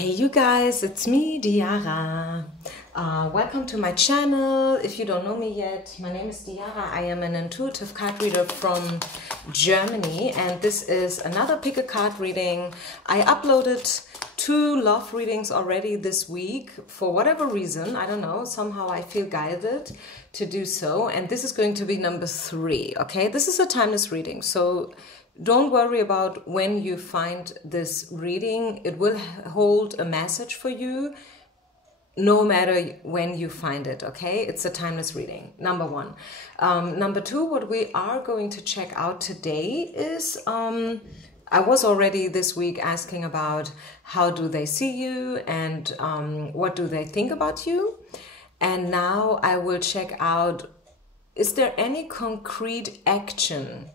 Hey you guys, it's me, Diara. Welcome to my channel. If you don't know me yet, my name is Diara. I am an intuitive card reader from Germany, and this is another pick a card reading. I uploaded 2 love readings already this week. For whatever reason, I don't know, somehow I feel guided to do so, and this is going to be number 3, okay? This is a timeless reading, so don't worry about when you find this reading. It will hold a message for you no matter when you find it, okay? It's a timeless reading, number 1. Number 2, what we are going to check out today is, I was already this week asking about how do they see you and what do they think about you. And now I will check out, is there any concrete action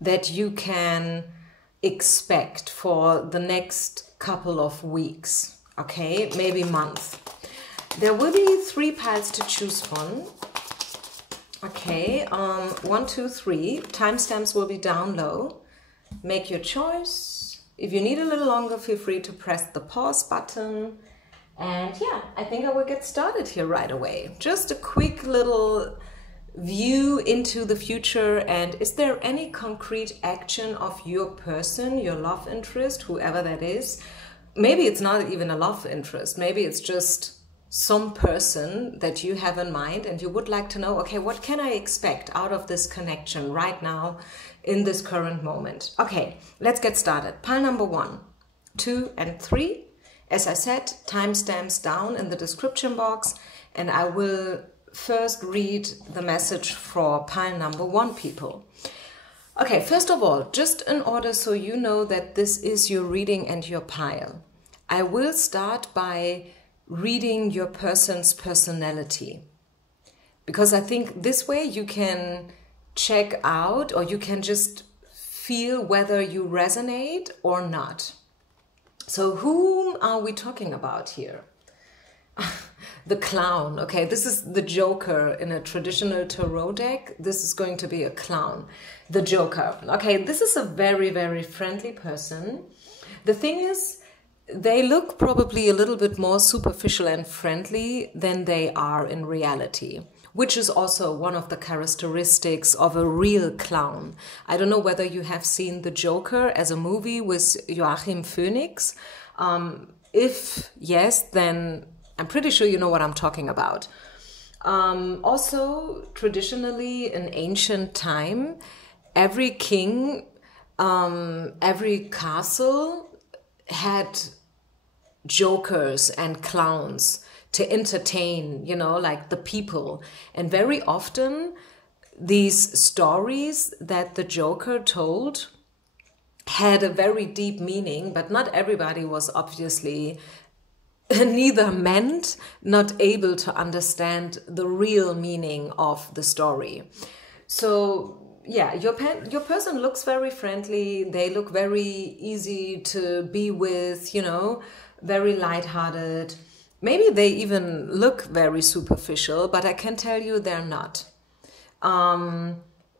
that you can expect for the next couple of weeks, okay, maybe month. There will be 3 piles to choose from. Okay, 1, 2, 3. Timestamps will be down low. Make your choice. If you need a little longer, feel free to press the pause button. And yeah, I think I will get started here right away. Just a quick little view into the future. And is there any concrete action of your person, your love interest, whoever that is? Maybe it's not even a love interest. Maybe it's just some person that you have in mind and you would like to know, okay, what can I expect out of this connection right now in this current moment? Okay, let's get started. Pile number 1, 2, and 3. As I said, timestamps down in the description box, and I will first read the message for pile number 1, people. Okay, first of all, just in order so you know that this is your reading and your pile, I will start by reading your person's personality, because I think this way you can check out, or you can just feel whether you resonate or not. So whom are we talking about here? The clown. Okay, this is the Joker in a traditional tarot deck. This is going to be a clown, the Joker. Okay, this is a very, very friendly person. The thing is, they look probably a little bit more superficial and friendly than they are in reality, which is also one of the characteristics of a real clown. I don't know whether you have seen The Joker as a movie with Joachim Phoenix. If yes, then I'm pretty sure you know what I'm talking about. Also, traditionally in ancient time, every king, every castle had jokers and clowns to entertain, you know, like the people. And very often these stories that the Joker told had a very deep meaning, but not everybody was obviously neither meant, not able to understand the real meaning of the story. So yeah, your person looks very friendly. They look very easy to be with, you know, very lighthearted. Maybe they even look very superficial, but I can tell you they're not.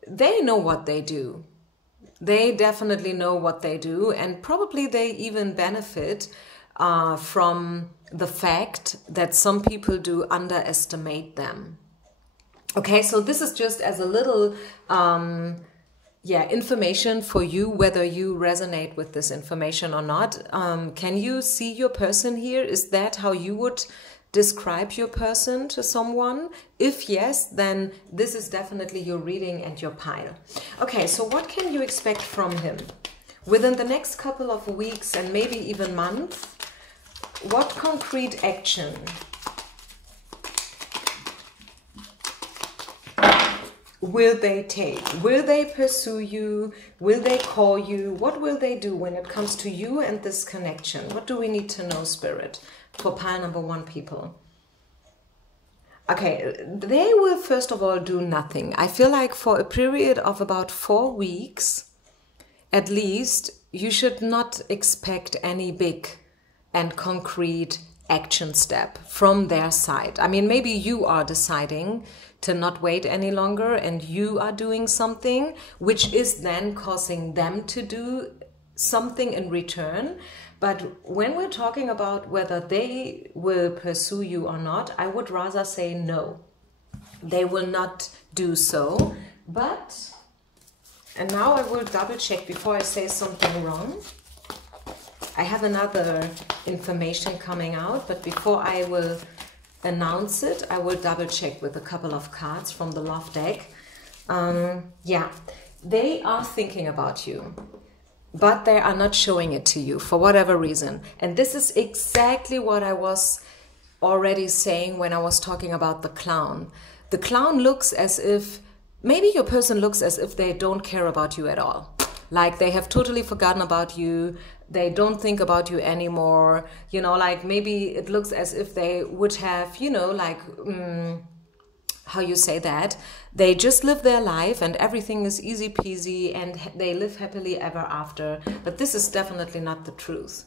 They know what they do. They definitely know what they do, and probably they even benefit from the fact that some people do underestimate them. Okay, so this is just as a little information for you, whether you resonate with this information or not. Can you see your person here? Is that how you would describe your person to someone? If yes, then this is definitely your reading and your pile. Okay, so what can you expect from him within the next couple of weeks and maybe even months? What concrete action will they take? Will they pursue you? Will they call you? What will they do when it comes to you and this connection? What do we need to know, Spirit, for pile number 1, people? Okay, they will first of all do nothing. I feel like for a period of about 4 weeks, at least, you should not expect any big and concrete action step from their side. I mean, maybe you are deciding to not wait any longer and you are doing something which is then causing them to do something in return. But when we're talking about whether they will pursue you or not, I would rather say no. They will not do so. But, and now I will double check before I say something wrong. I have another information coming out, but before I will announce it, I will double check with a couple of cards from the love deck. Yeah, they are thinking about you, but they are not showing it to you for whatever reason. And this is exactly what I was already saying when I was talking about the clown. The clown looks as if, maybe your person looks as if they don't care about you at all. Like they have totally forgotten about you. They don't think about you anymore. You know, like maybe it looks as if they would have, you know, like, how you say that? They just live their life and everything is easy peasy and they live happily ever after. But this is definitely not the truth.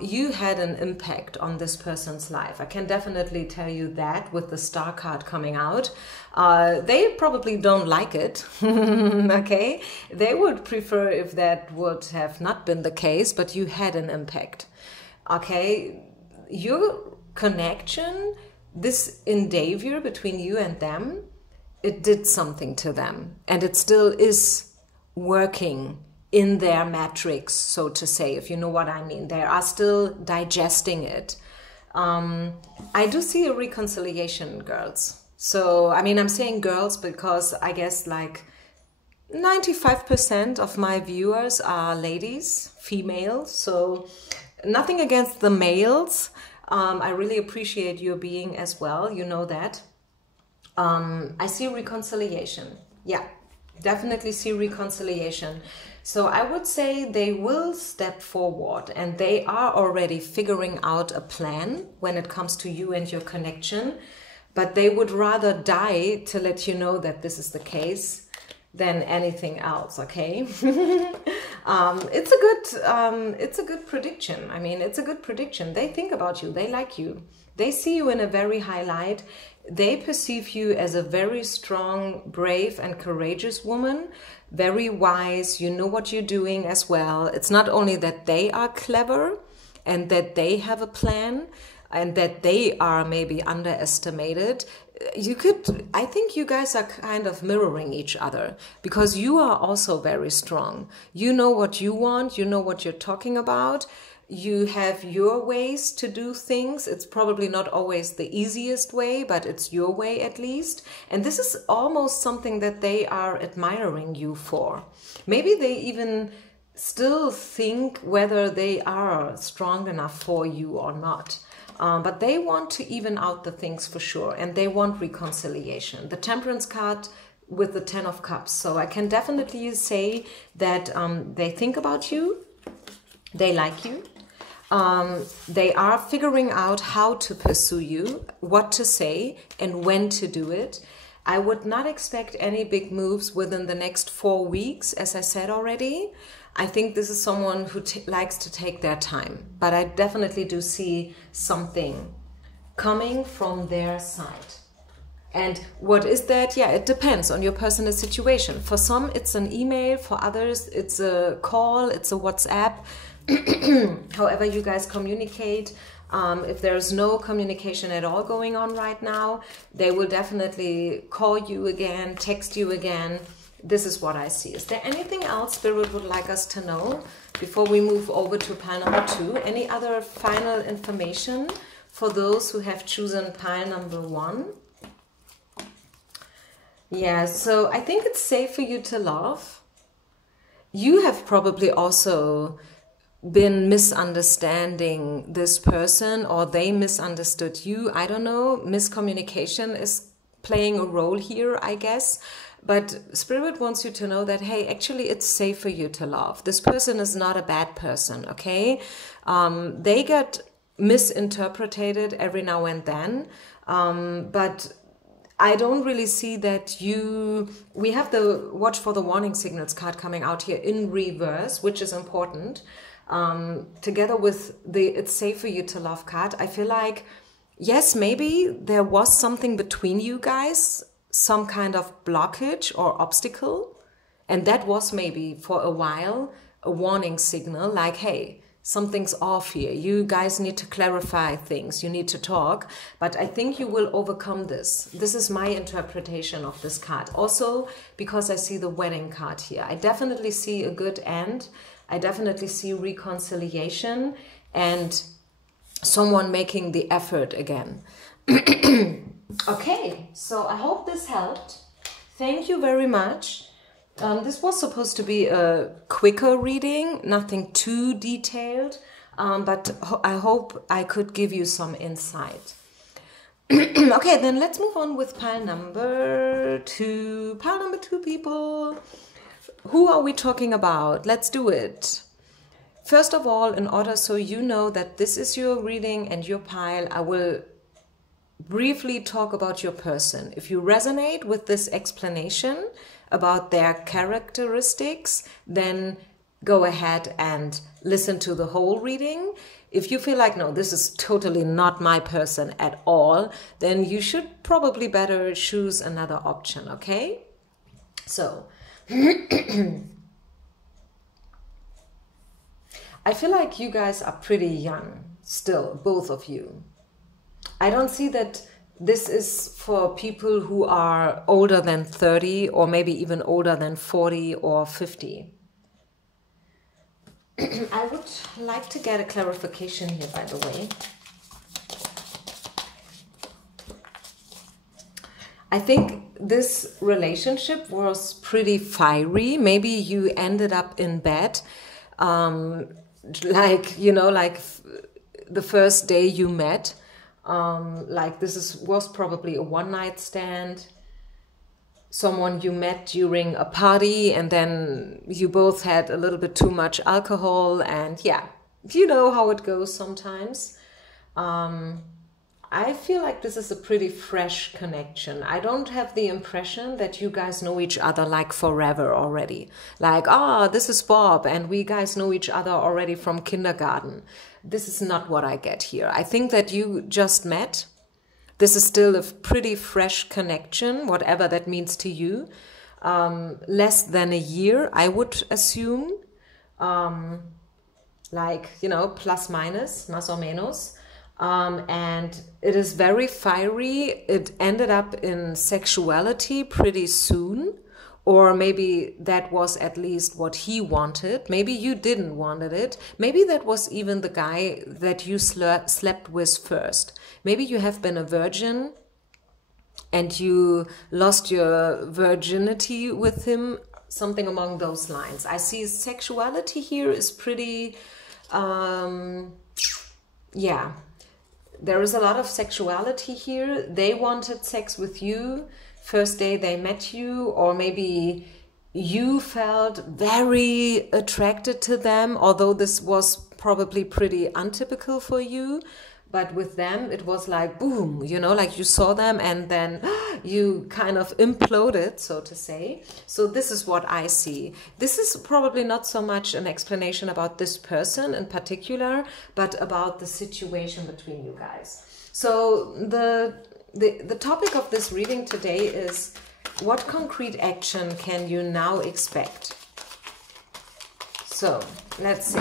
You had an impact on this person's life. I can definitely tell you that with the star card coming out. They probably don't like it, okay? They would prefer if that would have not been the case, but you had an impact, okay? Your connection, this endeavor between you and them, it did something to them, and it still is working in their matrix, so to say, if you know what I mean. They are still digesting it. I do see a reconciliation, girls. So, I mean, I'm saying girls because I guess like 95% of my viewers are ladies, females. So nothing against the males. I really appreciate your being as well. You know that. I see reconciliation. Yeah, definitely see reconciliation. So I would say they will step forward and they are already figuring out a plan when it comes to you and your connection, but they would rather die to let you know that this is the case than anything else, okay? It's a good prediction. I mean, it's a good prediction. They think about you, they like you. They see you in a very high light. They perceive you as a very strong, brave and courageous woman, very wise. You know what you're doing as well. It's not only that they are clever and that they have a plan and that they are maybe underestimated. I think you guys are kind of mirroring each other because you are also very strong. You know what you want. You know what you're talking about. You have your ways to do things. It's probably not always the easiest way, but it's your way at least. And this is almost something that they are admiring you for. Maybe they even still think whether they are strong enough for you or not. But they want to even out the things for sure. And they want reconciliation. The Temperance card with the 10 of Cups. So I can definitely say that they think about you. They like you. They are figuring out how to pursue you, what to say, and when to do it. I would not expect any big moves within the next 4 weeks, as I said already. I think this is someone who likes to take their time, but I definitely do see something coming from their side. And what is that? Yeah, it depends on your personal situation. For some, it's an email. For others, it's a call, it's a WhatsApp. However you guys communicate. If there's no communication at all going on right now, they will definitely call you again, text you again. This is what I see. Is there anything else Spirit would like us to know before we move over to pile number 2? Any other final information for those who have chosen pile number 1? Yeah, so I think it's safe for you to love. You have probably also been misunderstanding this person, or they misunderstood you. I don't know. Miscommunication is playing a role here, I guess. But Spirit wants you to know that, hey, actually it's safe for you to love. This person is not a bad person, okay? They get misinterpreted every now and then, but I don't really see that we have the watch for the warning signals card coming out here in reverse, which is important. Together with the it's safe for you to love card, I feel like, yes, maybe there was something between you guys, some kind of blockage or obstacle. And that was maybe for a while a warning signal like, hey, something's off here. You guys need to clarify things. You need to talk. But I think you will overcome this. This is my interpretation of this card. Also, because I see the wedding card here. I definitely see a good end. I definitely see reconciliation and someone making the effort again. Okay, so I hope this helped. Thank you very much. This was supposed to be a quicker reading, nothing too detailed, but I hope I could give you some insight. Okay, then let's move on with pile number 2. Pile number 2, people. Who are we talking about? Let's do it. First of all, in order so you know that this is your reading and your pile, I will briefly talk about your person. If you resonate with this explanation about their characteristics, then go ahead and listen to the whole reading. If you feel like, no, this is totally not my person at all, then you should probably better choose another option, okay? So, I feel like you guys are pretty young still, both of you. I don't see that this is for people who are older than 30 or maybe even older than 40 or 50. I would like to get a clarification here, by the way. I think this relationship was pretty fiery. Maybe you ended up in bed, like, you know, like the first day you met. Like this was probably a one-night stand, someone you met during a party, and then you both had a little bit too much alcohol, and yeah, you know how it goes sometimes. I feel like this is a pretty fresh connection. I don't have the impression that you guys know each other like forever already. Like, this is Bob and we guys know each other already from kindergarten. This is not what I get here. I think that you just met. This is still a pretty fresh connection, whatever that means to you. Less than a year, I would assume. Like, you know, plus minus, más o menos. And it is very fiery. It ended up in sexuality pretty soon. Or maybe that was at least what he wanted. Maybe you didn't want it. Maybe that was even the guy that you slept with first. Maybe you have been a virgin and you lost your virginity with him, something along those lines. I see sexuality here is pretty, yeah. There is a lot of sexuality here. They wanted sex with you first day they met you, or maybe you felt very attracted to them, although this was probably pretty untypical for you. But with them, it was like, boom, you know, like you saw them and then you kind of imploded, so to say. So this is what I see. This is probably not so much an explanation about this person in particular, but about the situation between you guys. So the topic of this reading today is, what concrete action can you now expect? So let's see.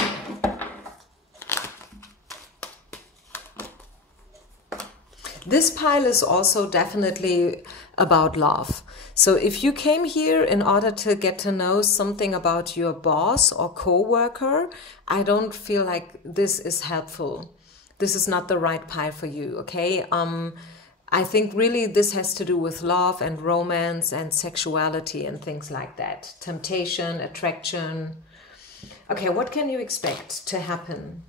This pile is also definitely about love. So if you came here in order to get to know something about your boss or co-worker, I don't feel like this is helpful. This is not the right pile for you, okay? I think really this has to do with love and romance and sexuality and things like that. Temptation, attraction. Okay, what can you expect to happen?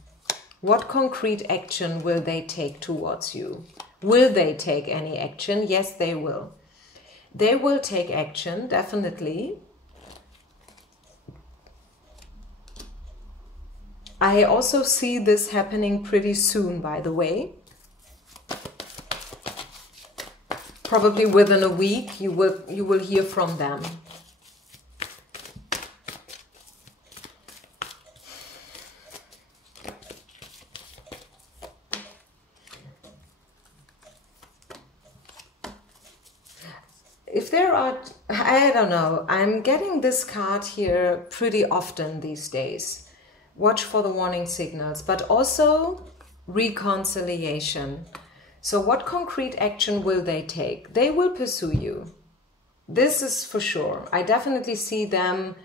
What concrete action will they take towards you? Will they take any action? Yes, they will. They will take action, definitely. I also see this happening pretty soon, by the way. Probably within a week, you will hear from them. if there are, I don't know, I'm getting this card here pretty often these days. Watch for the warning signals, but also reconciliation. So what concrete action will they take? They will pursue you. This is for sure. I definitely see them,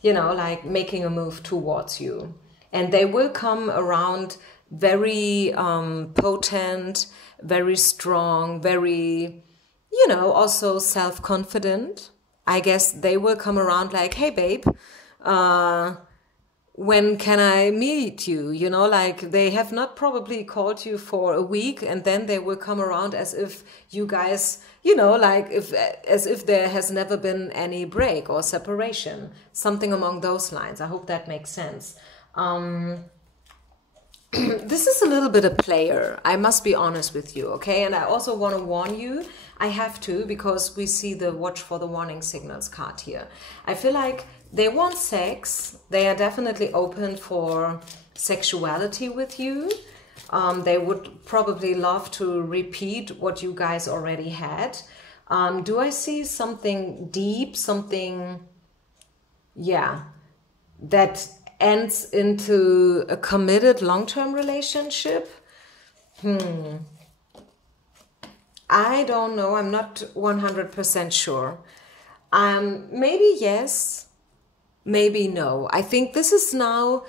you know, like making a move towards you. And they will come around very potent, very strong, very, you know, also self-confident. I guess they will come around like, hey, babe, when can I meet you? You know, like they have not probably called you for a week, and then they will come around as if you guys, you know, like as if there has never been any break or separation, something along those lines. I hope that makes sense. This is a little bit a player. I must be honest with you, okay? And I also want to warn you. I have to, because we see the watch for the warning signals card here. I feel like they want sex. They are definitely open for sexuality with you. They would probably love to repeat what you guys already had. Do I see something deep, something, yeah, that ends into a committed long-term relationship? I don't know. I'm not 100% sure. Maybe yes, maybe no. I think this is now,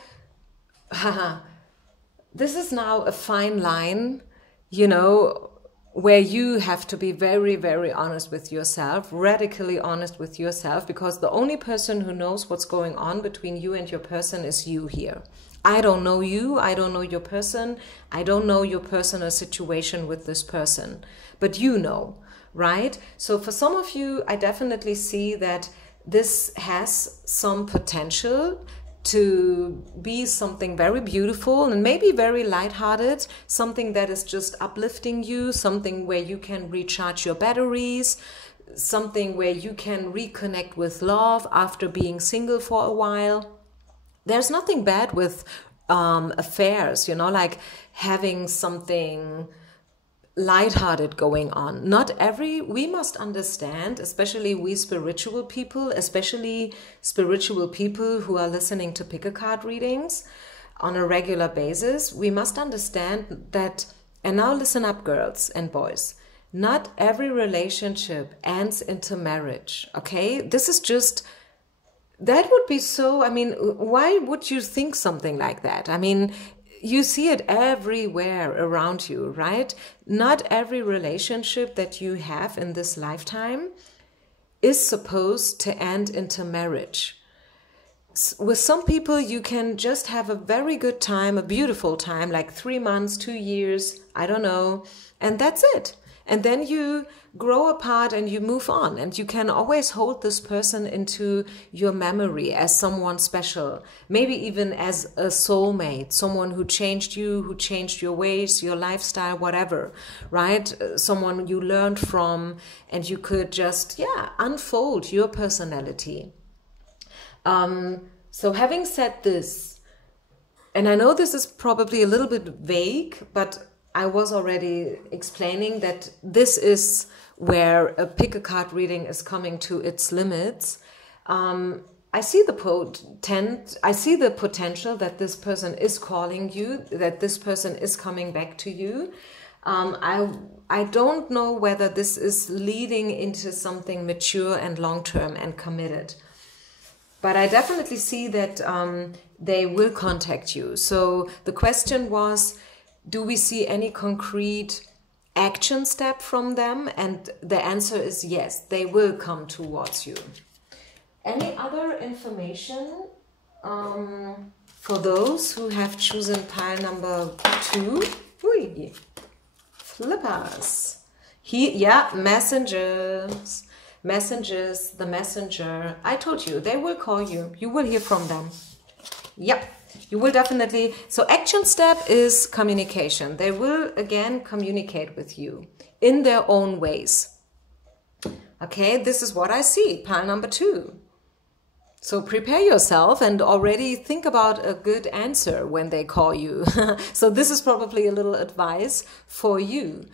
this is now a fine line, you know, where you have to be very, very honest with yourself, radically honest with yourself, because the only person who knows what's going on between you and your person is you here. I don't know you, I don't know your person, I don't know your personal situation with this person, but you know, right? So for some of you, I definitely see that this has some potential to be something very beautiful and maybe very lighthearted, something that is just uplifting you, something where you can recharge your batteries, something where you can reconnect with love after being single for a while. There's nothing bad with affairs, you know, like having something lighthearted going on. We must understand, especially we spiritual people, especially spiritual people who are listening to pick a card readings on a regular basis, we must understand that, and now listen up, girls and boys, not every relationship ends into marriage, okay? This is just, that would be so, I mean, why would you think something like that? I mean, you see it everywhere around you, right? Not every relationship that you have in this lifetime is supposed to end into marriage. With some people, you can just have a very good time, a beautiful time, like 3 months, 2 years, I don't know, and that's it. And then you grow apart and you move on, and you can always hold this person into your memory as someone special, maybe even as a soulmate, someone who changed you, who changed your ways, your lifestyle, whatever, right? Someone you learned from, and you could just, yeah, unfold your personality. So having said this, and I know this is probably a little bit vague, but I was already explaining that this is where a pick a card reading is coming to its limits. I see the potential that this person is calling you, that this person is coming back to you. I don't know whether this is leading into something mature and long-term and committed. But I definitely see that they will contact you. So the question was, do we see any concrete action step from them? And the answer is yes, they will come towards you. Any other information for those who have chosen pile number 2? Ui, flippers. Yeah, messengers. Messengers, the messenger. I told you, they will call you. You will hear from them. Yep. You will definitely, so action step is communication. They will again communicate with you in their own ways. Okay, this is what I see, pile number 2. So prepare yourself and already think about a good answer when they call you. So this is probably a little advice for you.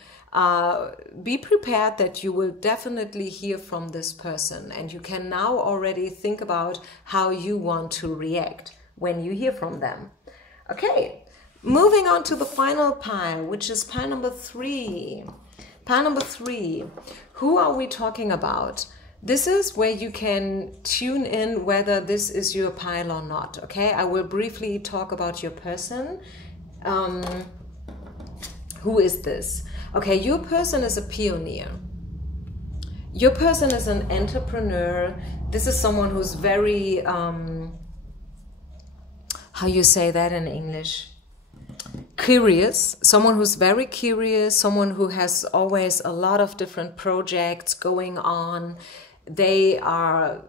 Be prepared that you will definitely hear from this person, and you can now already think about how you want to react when you hear from them. Okay, moving on to the final pile, which is pile number 3. Pile number 3, who are we talking about? This is where you can tune in whether this is your pile or not, okay? I will briefly talk about your person. Who is this? Okay, your person is a pioneer. Your person is an entrepreneur. This is someone who's very, how you say that in English? Curious. Someone who's very curious, someone who has always a lot of different projects going on. They are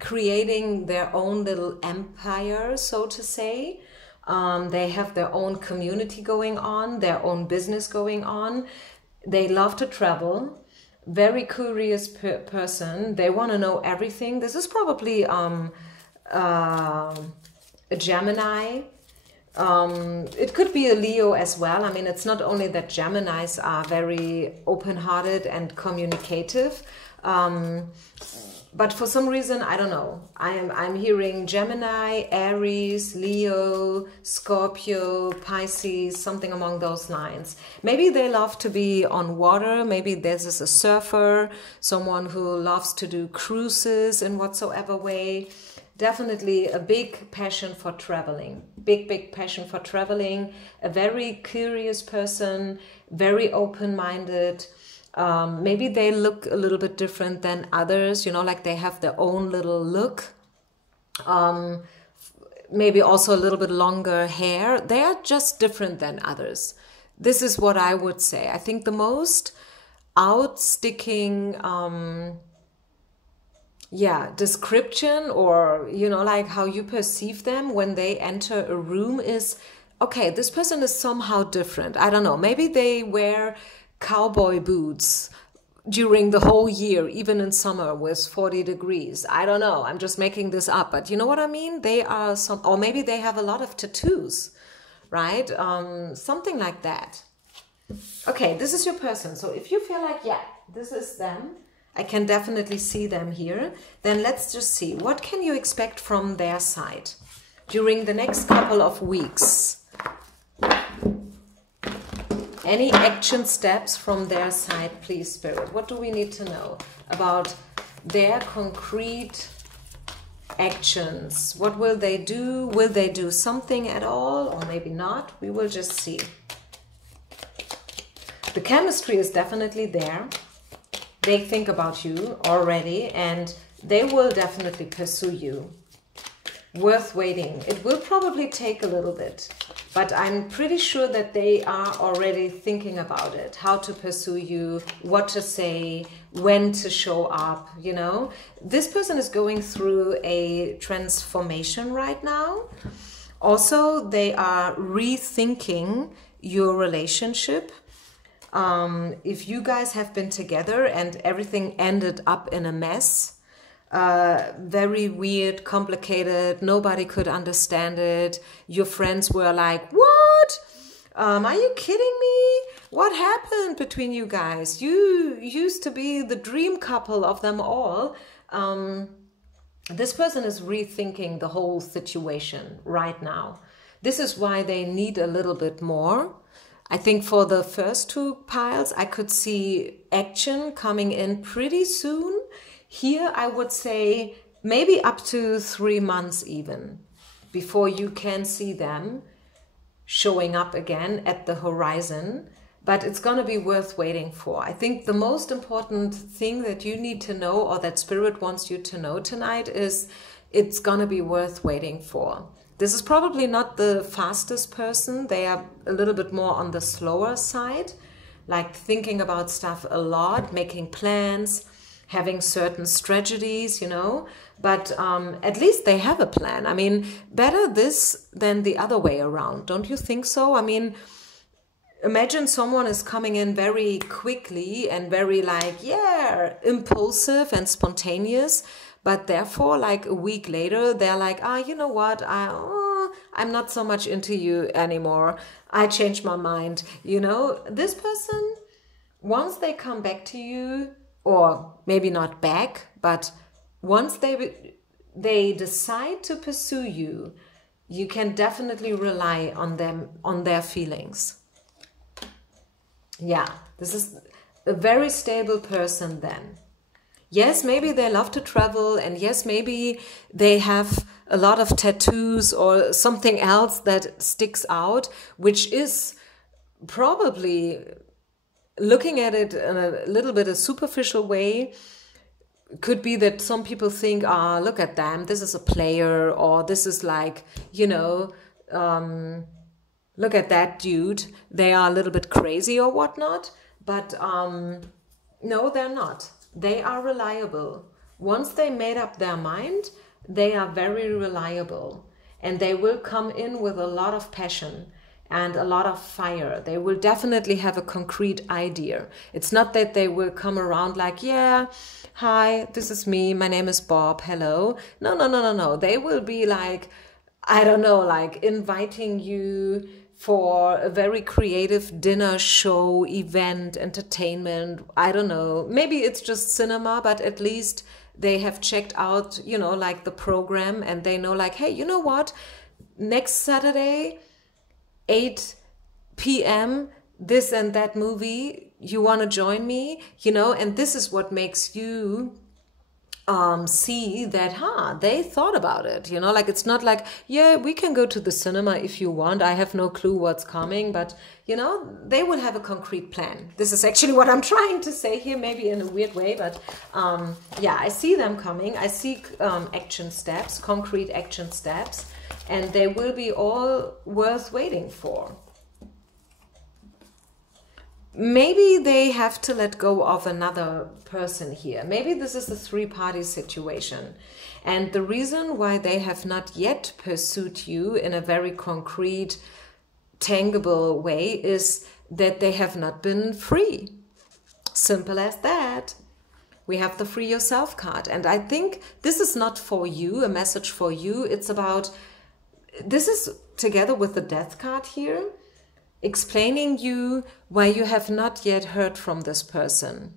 creating their own little empire, so to say. They have their own community going on, their own business going on. They love to travel. Very curious person. They want to know everything. This is probably a Gemini. It could be a Leo as well. I mean, it's not only that Geminis are very open-hearted and communicative, but for some reason, I don't know, I'm hearing Gemini, Aries, Leo, Scorpio, Pisces, something along those lines. Maybe they love to be on water. Maybe this is a surfer, someone who loves to do cruises in whatsoever way. Definitely a big passion for traveling. Big passion for traveling. A very curious person, very open-minded. Maybe they look a little bit different than others, you know, like they have their own little look. Maybe also a little bit longer hair. They are just different than others. This is what I would say. I think the most outsticking description, or, you know, like how you perceive them when they enter a room is, okay, this person is somehow different. I don't know, maybe they wear cowboy boots during the whole year, even in summer with 40 degrees. I don't know, I'm just making this up, but you know what I mean? They are some, or maybe they have a lot of tattoos, right? Something like that. Okay, this is your person. So if you feel like, yeah, this is them, I can definitely see them here, then let's just see, what can you expect from their side during the next couple of weeks? Any action steps from their side, please, Spirit? What do we need to know about their concrete actions? What will they do? Will they do something at all, or maybe not? We will just see. The chemistry is definitely there. They think about you already, and they will definitely pursue you. Worth waiting. It will probably take a little bit, but I'm pretty sure that they are already thinking about it, how to pursue you, what to say, when to show up, you know. This person is going through a transformation right now. Also, they are rethinking your relationship. If you guys have been together and everything ended up in a mess, very weird, complicated, nobody could understand it. Your friends were like, what? Are you kidding me? What happened between you guys? You used to be the dream couple of them all. This person is rethinking the whole situation right now. This is why they need a little bit more. I think for the first two piles, I could see action coming in pretty soon. Here, I would say maybe up to 3 months even before you can see them showing up again at the horizon. But it's going to be worth waiting for. I think the most important thing that you need to know, or that Spirit wants you to know tonight, is it's going to be worth waiting for. This is probably not the fastest person. They are a little bit more on the slower side, like thinking about stuff a lot, making plans, having certain strategies, you know, but at least they have a plan. I mean, better this than the other way around. Don't you think so? I mean, imagine someone is coming in very quickly and very like, yeah, impulsive and spontaneous, but therefore like a week later, they're like, you know what, I'm not so much into you anymore. I changed my mind. You know, this person, once they come back to you, or maybe not back, but once they decide to pursue you, you can definitely rely on them, on their feelings. Yeah, this is a very stable person then. Yes, maybe they love to travel, and yes, maybe they have a lot of tattoos or something else that sticks out, which is probably, looking at it in a little bit a superficial way, could be that some people think, look at them, this is a player, or this is like, you know, look at that dude, they are a little bit crazy or whatnot. But no, they're not. They are reliable. Once they made up their mind, they are very reliable, and they will come in with a lot of passion and a lot of fire. They will definitely have a concrete idea. It's not that they will come around like, yeah, hi, this is me, my name is Bob, hello. No, no, no, no, no. They will be like, I don't know, like inviting you for a very creative dinner, show, event, entertainment. I don't know. Maybe it's just cinema, but at least they have checked out, you know, like the program, and they know like, hey, you know what? Next Saturday, 8 p.m., this and that movie, you want to join me, you know? And this is what makes you see that, they thought about it, you know? Like, it's not like, yeah, we can go to the cinema if you want, I have no clue what's coming, but, you know, they will have a concrete plan. This is actually what I'm trying to say here, maybe in a weird way, but yeah, I see them coming. I see action steps, concrete action steps, and they will be all worth waiting for. Maybe they have to let go of another person here. Maybe this is a three-party situation. And the reason why they have not yet pursued you in a very concrete, tangible way is that they have not been free. Simple as that. We have the Free Yourself card. And I think this is not for you, a message for you. It's about, this is together with the Death card here, explaining you why you have not yet heard from this person,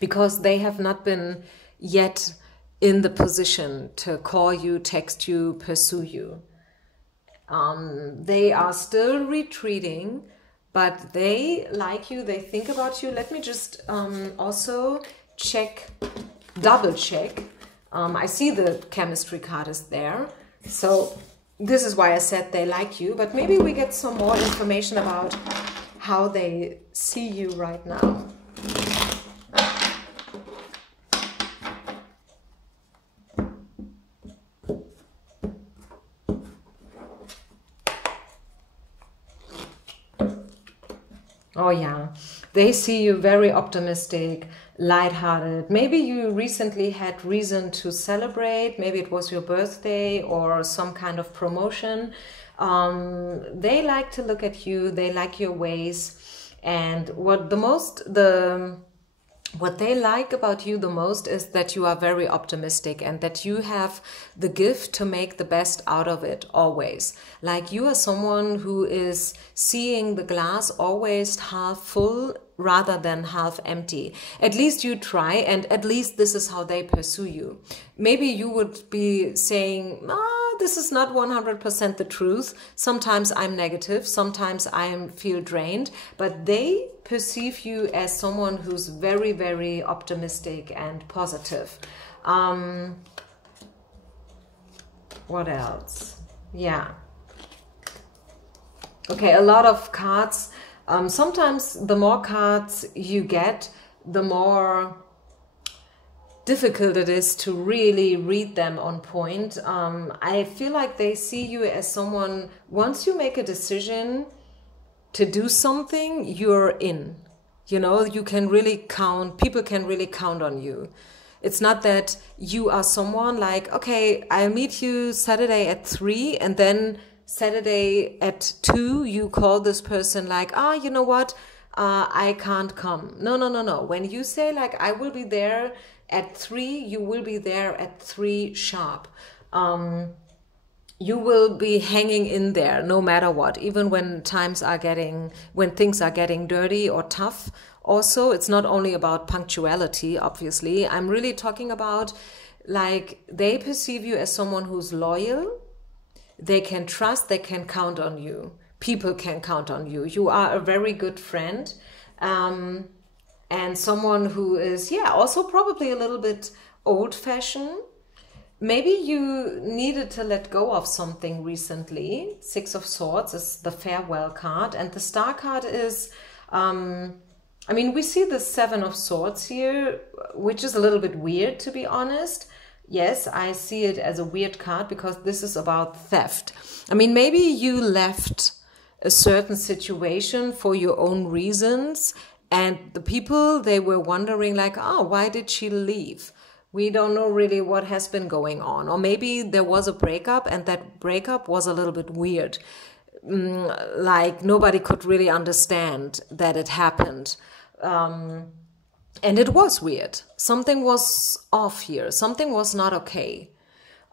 because they have not been yet in the position to call you, text you, pursue you. They are still retreating, but they like you, they think about you. Let me just also check, double check. I see the chemistry card is there, so this is why I said they like you, but maybe we get some more information about how they see you right now. Oh yeah, they see you very optimistic, lighthearted. Maybe you recently had reason to celebrate. Maybe it was your birthday or some kind of promotion. They like to look at you. They like your ways. And what they like about you the most is that you are very optimistic and that you have the gift to make the best out of it always. Like, you are someone who is seeing the glass always half full rather than half empty. At least you try, and at least this is how they pursue you. Maybe you would be saying, this is not 100% the truth. Sometimes I'm negative, sometimes I feel drained, but they perceive you as someone who's very, very optimistic and positive. What else? Yeah. Okay, a lot of cards. Sometimes the more cards you get, the more difficult it is to really read them on point. I feel like they see you as someone, once you make a decision to do something, you're in. You know, you can really count, people can really count on you. It's not that you are someone like, okay, I'll meet you Saturday at 3 and then Saturday at 2 you call this person like, you know what, I can't come. No, no, no, no. When you say like, I will be there at 3, you will be there at 3 sharp. You will be hanging in there no matter what, even when things are getting dirty or tough. Also, it's not only about punctuality, obviously. I'm really talking about, like, they perceive you as someone who's loyal. They can trust, they can count on you. People can count on you. You are a very good friend. And someone who is, yeah, also probably a little bit old-fashioned. Maybe you needed to let go of something recently. 6 of Swords is the farewell card. And the Star card is, I mean, we see the 7 of Swords here, which is a little bit weird, to be honest. Yes, I see it as a weird card because this is about theft. I mean, maybe you left a certain situation for your own reasons, and the people, they were wondering like, oh, why did she leave? We don't know really what has been going on. Or maybe there was a breakup, and that breakup was a little bit weird. Like nobody could really understand that it happened. And it was weird. Something was off here. Something was not okay.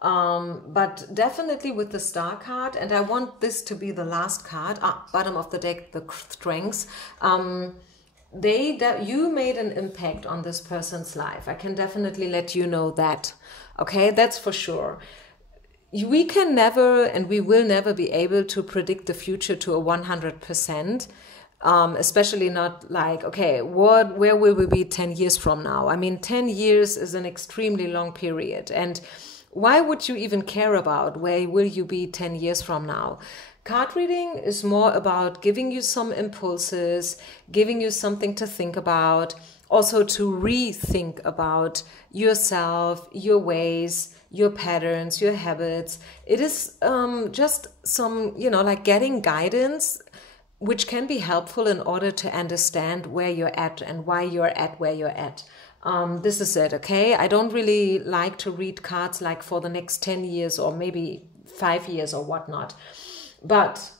But definitely with the Star card, and I want this to be the last card, bottom of the deck, the Strengths. You made an impact on this person's life. I can definitely let you know that. Okay, that's for sure. We can never, and we will never be able to predict the future to a 100%. Especially not like, okay, where will we be 10 years from now? I mean, 10 years is an extremely long period. And why would you even care about where will you be 10 years from now? Card reading is more about giving you some impulses, giving you something to think about, also to rethink about yourself, your ways, your patterns, your habits. It is just some, like getting guidance, which can be helpful in order to understand where you're at and why you're at where you're at. This is it, okay? I don't really like to read cards like for the next 10 years or maybe 5 years or whatnot. But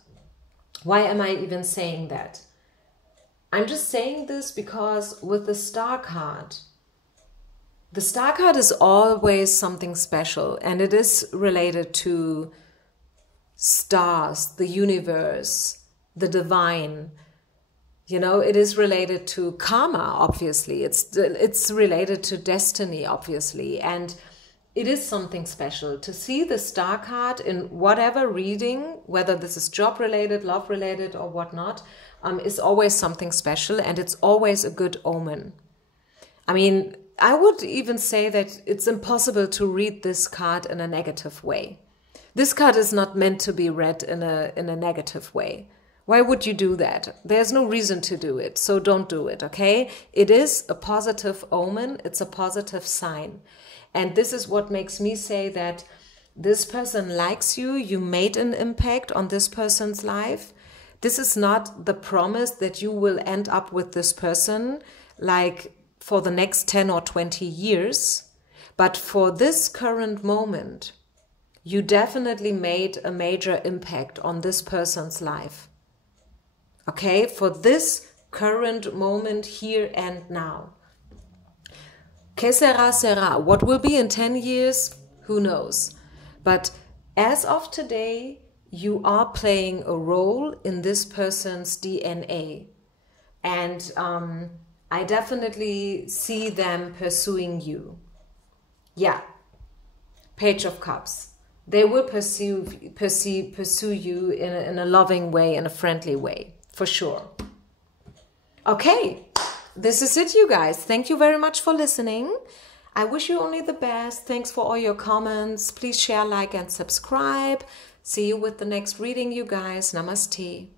why am I even saying that? I'm just saying this because with the Star card is always something special, and it is related to stars, the universe, the divine. It is related to karma, obviously. It's related to destiny, obviously. And it is something special to see the Star card in whatever reading, whether this is job related, love related, or whatnot, is always something special, and it's always a good omen. I mean, I would even say that it's impossible to read this card in a negative way. This card is not meant to be read in a negative way. Why would you do that? There's no reason to do it, so don't do it, okay? It is a positive omen, it's a positive sign. And this is what makes me say that this person likes you, you made an impact on this person's life. This is not the promise that you will end up with this person like for the next 10 or 20 years. But for this current moment, you definitely made a major impact on this person's life. Okay, for this current moment here and now. Que sera, sera. What will be in 10 years? Who knows? But as of today, you are playing a role in this person's DNA. And I definitely see them pursuing you. Yeah. Page of Cups. They will pursue you in a loving way, in a friendly way, for sure. Okay. This is it, you guys. Thank you very much for listening. I wish you only the best. Thanks for all your comments. Please share, like, and subscribe. See you with the next reading, you guys. Namaste.